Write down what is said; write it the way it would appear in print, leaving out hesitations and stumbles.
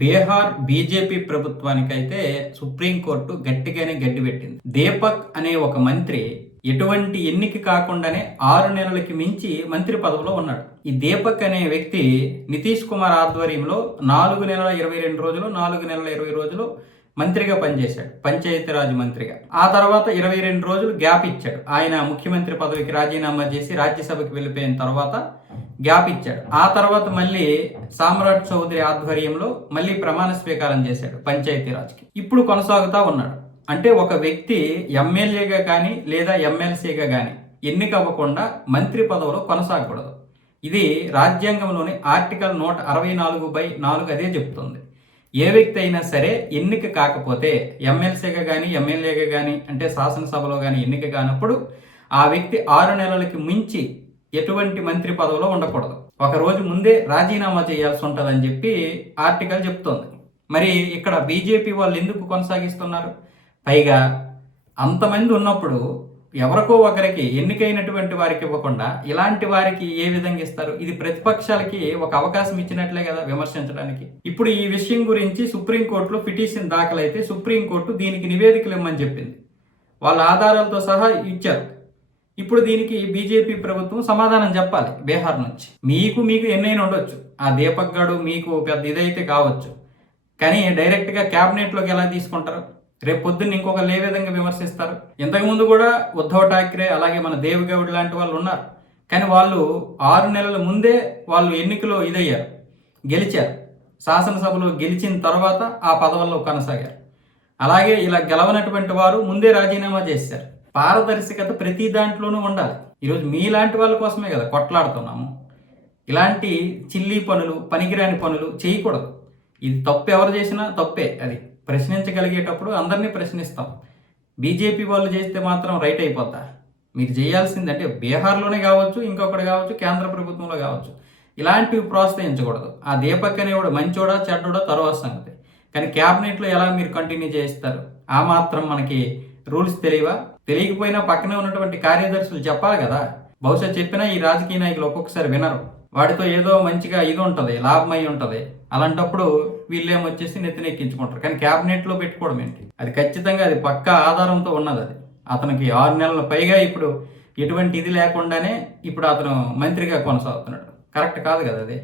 Bihar BJP ప్రభుత్వానికైతే supreme court గట్టిగానే గడ్డి పెట్టింది. దీపక్ అనే ఒక మంత్రి ఎటువంటి ఎన్నిక కాకుండానే 6 నెలలకి మించి మంత్రి పదవిలో ఉన్నాడు. ఈ దీపక్ అనే వ్యక్తి నితీష్ కుమార్ ఆధ్వర్యంలో 4 నెలల 22 రోజులు 4 నెలల 20 రోజులు మంత్రిగా పనిచేశాడు, పంచాయతీరాజ్ మంత్రిగా. ఆ తర్వాత 22 రోజులు గ్యాప్ ఇచ్చాడు. ఆయన ముఖ్యమంత్రి పదవికి రాజీనామా చేసి రాజ్యసభకి వెళ్ళిపోయిన తర్వాత గ్యాప్ ఇచ్చాడు. ఆ తర్వాత మళ్ళీ సామ్రాట్ చౌదరి ఆధ్వర్యంలో మళ్ళీ ప్రమాణ స్వీకారం చేశాడు పంచాయతీరాజ్కి. ఇప్పుడు కొనసాగుతా ఉన్నాడు. అంటే ఒక వ్యక్తి ఎమ్మెల్యేగా కానీ లేదా ఎమ్మెల్సీగా కానీ ఎన్నిక అవ్వకుండా మంత్రి పదవిలో కొనసాగకూడదు. ఇది రాజ్యాంగంలోని ఆర్టికల్ 164/4 అదే చెప్తుంది. ఏ వ్యక్తి అయినా సరే ఎన్నిక కాకపోతే ఎమ్మెల్సీగా కానీ ఎమ్మెల్యేగా కానీ అంటే శాసనసభలో కానీ ఎన్నిక కానప్పుడు ఆ వ్యక్తి 6 నెలలకి మించి ఎటువంటి మంత్రి పదవిలో ఉండకూడదు. ఒక రోజు ముందే రాజీనామా చేయాల్సి ఉంటుందని చెప్పి ఆర్టికల్ చెప్తోంది. మరి ఇక్కడ బీజేపీ వాళ్ళు ఎందుకు కొనసాగిస్తున్నారు? పైగా అంతమంది ఉన్నప్పుడు ఎవరికో ఒకరికి ఎన్నికైనటువంటి వారికి ఇవ్వకుండా ఇలాంటి వారికి ఏ విధంగా ఇస్తారు? ఇది ప్రతిపక్షాలకి ఒక అవకాశం ఇచ్చినట్లే కదా విమర్శించడానికి. ఇప్పుడు ఈ విషయం గురించి సుప్రీంకోర్టులో పిటిషన్ దాఖలైతే సుప్రీంకోర్టు దీనికి నివేదికలు ఇవ్వమని చెప్పింది. వాళ్ళ ఆధారాలతో సహా ఇచ్చారు. ఇప్పుడు దీనికి బీజేపీ ప్రభుత్వం సమాధానం చెప్పాలి. బీహార్ నుంచి మీకు ఎన్నైనా ఉండొచ్చు, ఆ దీపక్ గడు మీకు పెద్ద ఇదైతే కావచ్చు, కానీ డైరెక్ట్గా క్యాబినెట్లోకి ఎలా తీసుకుంటారు? రేపు పొద్దున్న ఇంకొకరు ఏ విధంగా విమర్శిస్తారు? ఇంతకుముందు కూడా ఉద్ధవ్ ఠాక్రే అలాగే మన దేవగౌడ్ లాంటి వాళ్ళు ఉన్నారు. కానీ వాళ్ళు 6 నెలల ముందే వాళ్ళు ఎన్నికలో ఇదయ్యారు, గెలిచారు. శాసనసభలో గెలిచిన తర్వాత ఆ పదవుల్లో కొనసాగారు. అలాగే ఇలా గెలవనటువంటి వారు ముందే రాజీనామా చేశారు. పారదర్శకత ప్రతి దాంట్లోనూ ఉండాలి. ఈరోజు మీలాంటి వాళ్ళ కోసమే కదా కొట్లాడుతున్నాము. ఇలాంటి చిల్లీ పనులు, పనికిరాని పనులు చేయకూడదు. ఇది తప్పు, ఎవరు చేసినా తప్పే. అది ప్రశ్నించగలిగేటప్పుడు అందరినీ ప్రశ్నిస్తాం. బీజేపీ వాళ్ళు చేస్తే మాత్రం రైట్ అయిపోద్దా? మీరు చేయాల్సింది అంటే బీహార్లోనే కావచ్చు, ఇంకొకటి కావచ్చు, కేంద్ర ప్రభుత్వంలో కావచ్చు, ఇలాంటివి ప్రోత్సహించకూడదు. ఆ దీపక్ అనేవాడు మంచోడా చెడ్డోడా తర్వాత సంగతి, కానీ క్యాబినెట్లో ఎలా మీరు కంటిన్యూ చేస్తారు? ఆ మాత్రం మనకి రూల్స్ తెలియవా? తెలియకపోయినా పక్కనే ఉన్నటువంటి కార్యదర్శులు చెప్పాలి కదా. బహుశా చెప్పినా ఈ రాజకీయ నాయకులు ఒక్కొక్కసారి వినరు. వాడితో ఏదో మంచిగా ఇది ఉంటుంది, లాభమై ఉంటుంది. అలాంటప్పుడు వీళ్ళేమొచ్చేసి నెత్తినెక్కించుకుంటారు. కానీ క్యాబినెట్లో పెట్టుకోవడం ఏంటి? అది ఖచ్చితంగా అది పక్కా ఆధారంతో ఉన్నది. అది అతనికి 6 నెలల పైగా ఇప్పుడు ఎటువంటి ఇది లేకుండానే ఇప్పుడు అతను మంత్రిగా కొనసాగుతున్నాడు. కరెక్ట్ కాదు కదా అది.